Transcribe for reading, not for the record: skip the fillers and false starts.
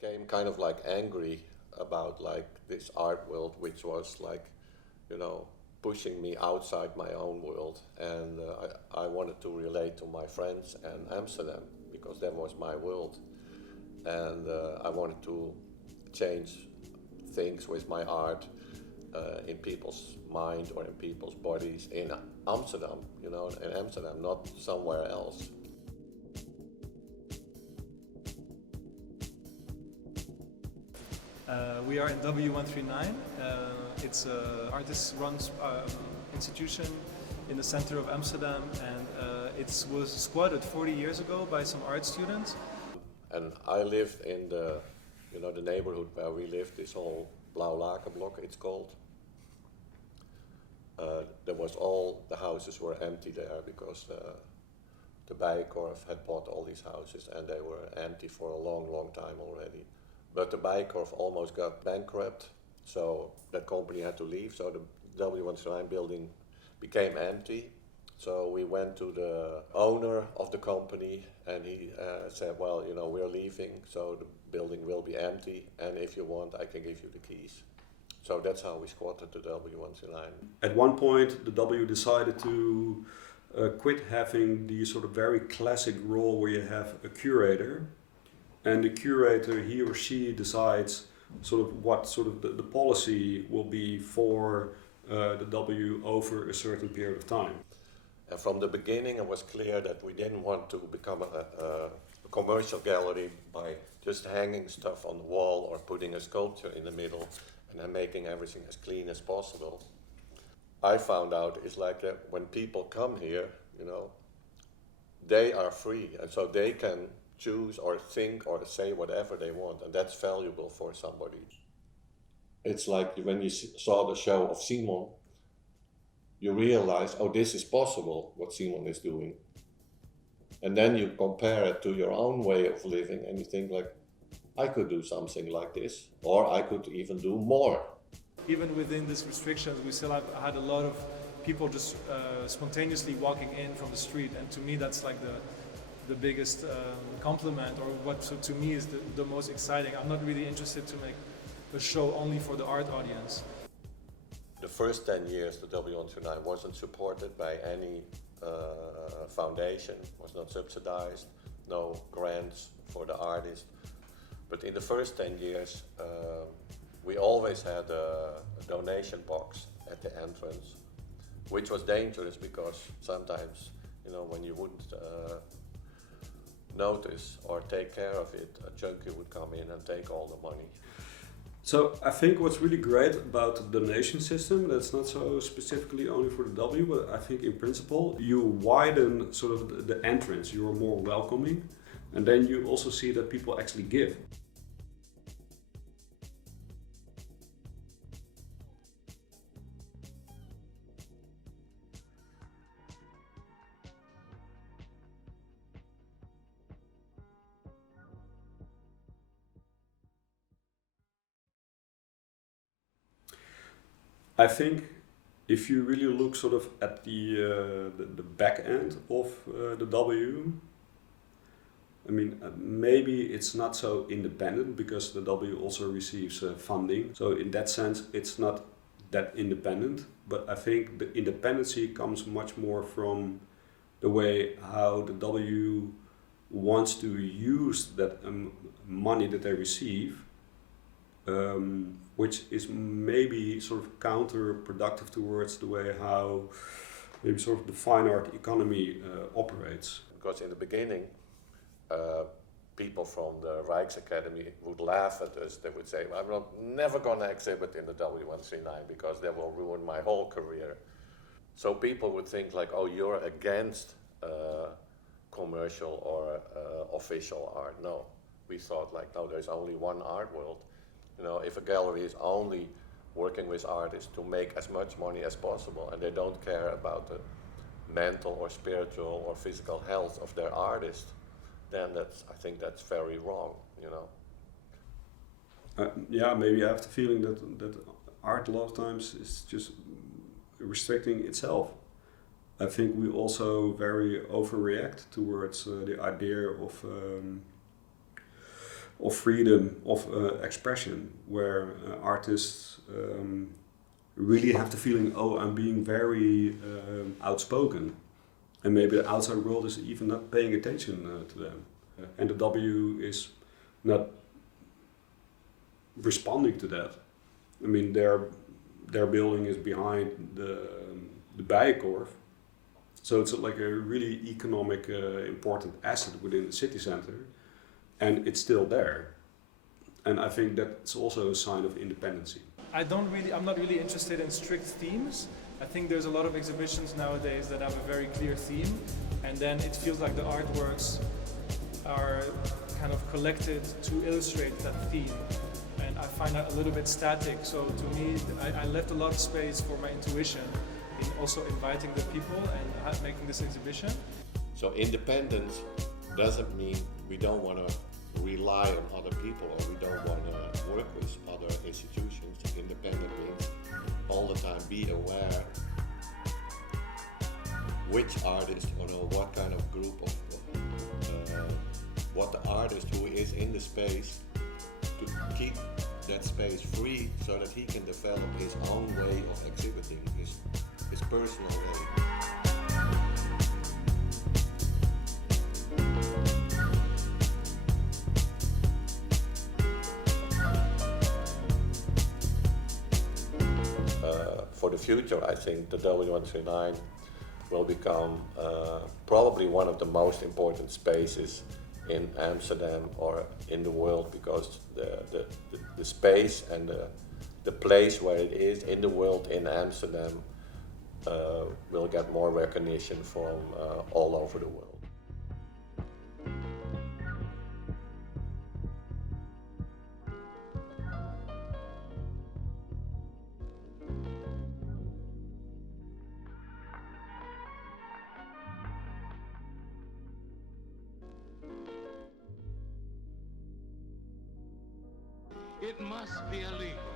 became kind of like angry about like this art world, which was like, you know, pushing me outside my own world. And I wanted to relate to my friends and Amsterdam because that was my world. And I wanted to change things with my art in people's mind or in people's bodies in Amsterdam, you know, in Amsterdam, not somewhere else. We are in W139. It's an artist-run institution in the center of Amsterdam, and it was squatted 40 years ago by some art students. And I lived in the, you know, the neighborhood where we lived, this whole Blauw block it's called. There was all the houses were empty there because the Bijenkorf had bought all these houses and they were empty for a long, long time already. But the Bijenkorf almost got bankrupt, so that company had to leave, so the W139 building became empty. So we went to the owner of the company and he said, well, you know, we're leaving, so the building will be empty, and if you want, I can give you the keys. So that's how we squatted the W139. At one point, the W decided to quit having the sort of very classic role where you have a curator, and the curator, he or she decides sort of what sort of the policy will be for the W over a certain period of time. And from the beginning, it was clear that we didn't want to become a commercial gallery by just hanging stuff on the wall or putting a sculpture in the middle and then making everything as clean as possible. I found out is like that when people come here, you know, they are free, and so they can choose or think or say whatever they want, and that's valuable for somebody. It's like when you saw the show of Simon, you realize, oh, this is possible, what Simon is doing. And then you compare it to your own way of living and you think like, I could do something like this, or I could even do more. Even within these restrictions, we still have had a lot of people just spontaneously walking in from the street, and to me that's like the biggest compliment, or what to me is the most exciting. I'm not really interested to make a show only for the art audience. The first 10 years the W139 wasn't supported by any foundation, was not subsidized, no grants for the artist. But in the first 10 years we always had a donation box at the entrance, which was dangerous because sometimes, you know, when you wouldn't notice or take care of it, a junkie would come in and take all the money. So I think what's really great about the donation system, that's not so specifically only for the W, but I think in principle you widen sort of the entrance, you are more welcoming, and then you also see that people actually give. I think if you really look sort of at the back end of the W, I mean, maybe it's not so independent because the W also receives funding. So in that sense, it's not that independent. But I think the independency comes much more from the way how the W wants to use that money that they receive. Which is maybe sort of counterproductive towards the way how maybe sort of the fine art economy operates. Because in the beginning, people from the Rijksacademy would laugh at us. They would say, I'm never going to exhibit in the W139 because that will ruin my whole career. So people would think like, oh, you're against commercial or official art. No, we thought like, no, there's only one art world. You know, if a gallery is only working with artists to make as much money as possible and they don't care about the mental or spiritual or physical health of their artist, then I think that's very wrong, you know. Yeah, maybe I have the feeling that art a lot of times is just restricting itself. I think we also very overreact towards the idea of of freedom of expression, where artists really have the feeling, oh, I'm being very outspoken, and maybe the outside world is even not paying attention to them, and the W is not responding to that. I mean, their building is behind the Bijenkorf, so it's like a really economic important asset within the city center, and it's still there. And I think that's also a sign of independency. I'm not really interested in strict themes. I think there's a lot of exhibitions nowadays that have a very clear theme, and then it feels like the artworks are kind of collected to illustrate that theme. And I find that a little bit static. So to me, I left a lot of space for my intuition in also inviting the people and making this exhibition. So independence doesn't mean we don't want to rely on other people or we don't want to work with other institutions. Independent means all the time be aware which artist or what kind of group of what the artist who is in the space, to keep that space free so that he can develop his own way of exhibiting, his personal way. For the future, I think the W139 will become probably one of the most important spaces in Amsterdam or in the world, because the space and the place where it is in the world in Amsterdam will get more recognition from all over the world. It must be illegal